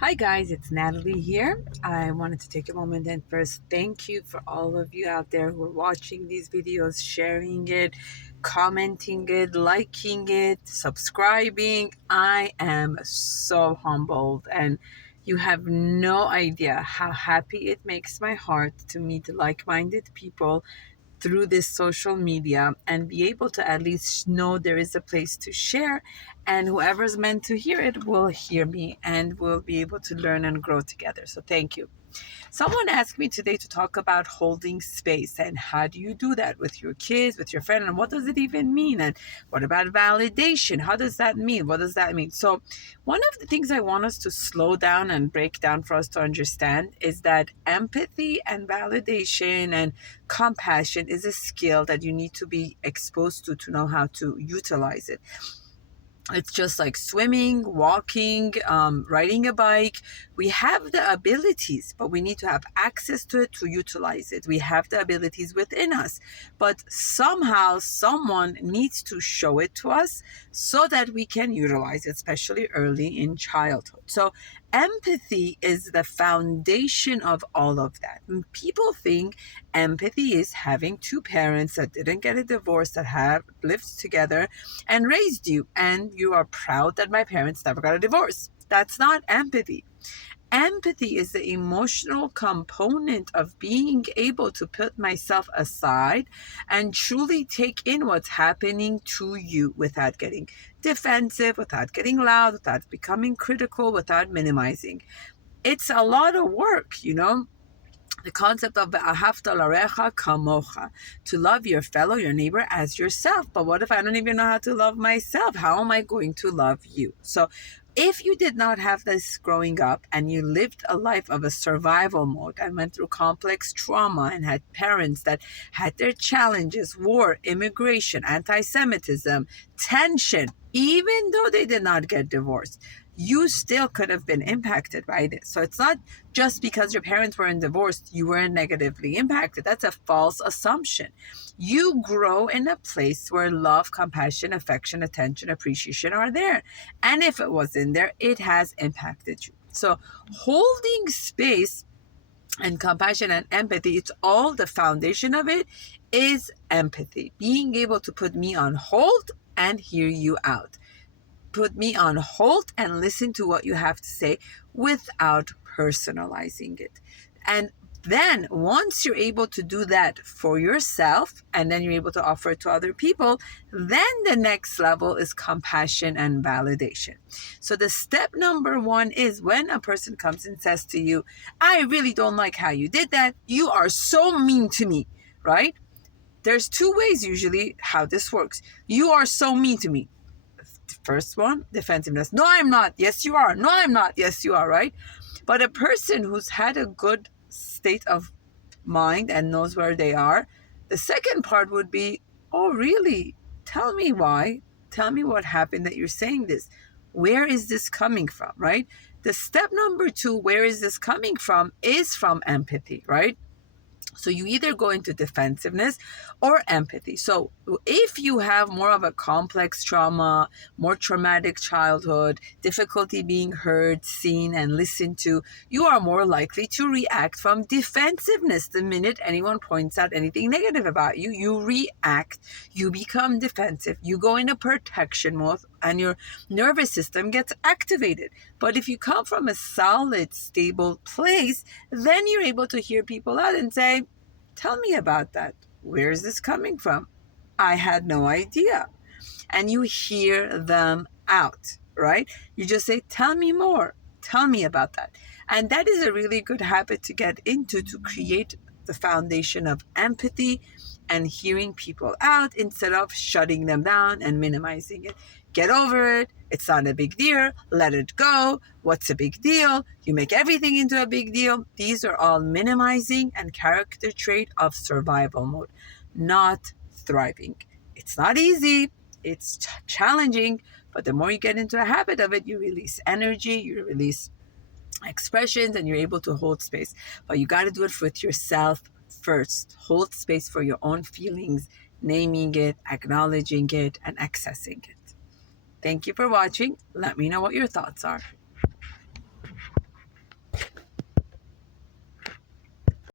Hi guys, it's Natalie here. I wanted to take a moment and first thank you for all of you out there who are watching these videos, sharing it, commenting it, liking it, subscribing. I am so humbled and you have no idea how happy it makes my heart to meet like-minded people through this social media and be able to at least know there is a place to share, and whoever's meant to hear it will hear me and will be able to learn and grow together. So thank you. Someone asked me today to talk about holding space and how do you do that with your kids, with your friend, and what does it even mean? And what about validation? How does that mean? What does that mean? So, one of the things I want us to slow down and break down for us to understand is that empathy and validation and compassion is a skill that you need to be exposed to know how to utilize it. It's just like swimming, walking, riding a bike. We have the abilities, but we need to have access to it to utilize it. We have the abilities within us, but somehow someone needs to show it to us so that we can utilize it, especially early in childhood. So empathy is the foundation of all of that. And people think empathy is having two parents that didn't get a divorce, that have lived together and raised you, and you are proud that my parents never got a divorce. That's not empathy. Empathy is the emotional component of being able to put myself aside and truly take in what's happening to you without getting defensive, without getting loud, without becoming critical, without minimizing. It's a lot of work. The concept of ahavta larecha kamocha, to love your fellow, your neighbor as yourself. But what if I don't even know how to love myself? How am I going to love you? So if you did not have this growing up and you lived a life of a survival mode and went through complex trauma and had parents that had their challenges, war, immigration, anti-Semitism, tension, even though they did not get divorced, you still could have been impacted by this. So it's not just because your parents were divorced, you were negatively impacted. That's a false assumption. You grow in a place where love, compassion, affection, attention, appreciation are there. And if it was in there, it has impacted you. So holding space and compassion and empathy, it's all the foundation of it is empathy. Being able to put me on hold and hear you out. Put me on hold and listen to what you have to say without personalizing it. And then once you're able to do that for yourself and then you're able to offer it to other people, then the next level is compassion and validation. So the step number one is when a person comes and says to you, I really don't like how you did that. You are so mean to me, right? There's two ways usually how this works. You are so mean to me. First one, defensiveness. No, I'm not. Yes, you are. No, I'm not. Yes, you are, right? But a person who's had a good state of mind and knows where they are, the second part would be, oh, really? Tell me why. Tell me what happened that you're saying this. Where is this coming from, right? The step number two, where is this coming from, is from empathy, right? So you either go into defensiveness or empathy. So if you have more of a complex trauma, more traumatic childhood, difficulty being heard, seen, and listened to, you are more likely to react from defensiveness. The minute anyone points out anything negative about you, you react, you become defensive, you go into protection mode, and your nervous system gets activated. But if you come from a solid, stable place, then you're able to hear people out and say, tell me about that. Where is this coming from? I had no idea. And you hear them out, right? You just say, tell me more. Tell me about that. And that is a really good habit to get into to create the foundation of empathy and hearing people out instead of shutting them down and minimizing it. Get over it. It's not a big deal. Let it go. What's a big deal? You make everything into a big deal. These are all minimizing and character trait of survival mode, not thriving. It's not easy. It's challenging, but the more you get into a habit of it, you release energy, you release expressions, and you're able to hold space. But you got to do it with yourself first. Hold space for your own feelings, naming it, acknowledging it, and accessing it. Thank you for watching. Let me know what your thoughts are.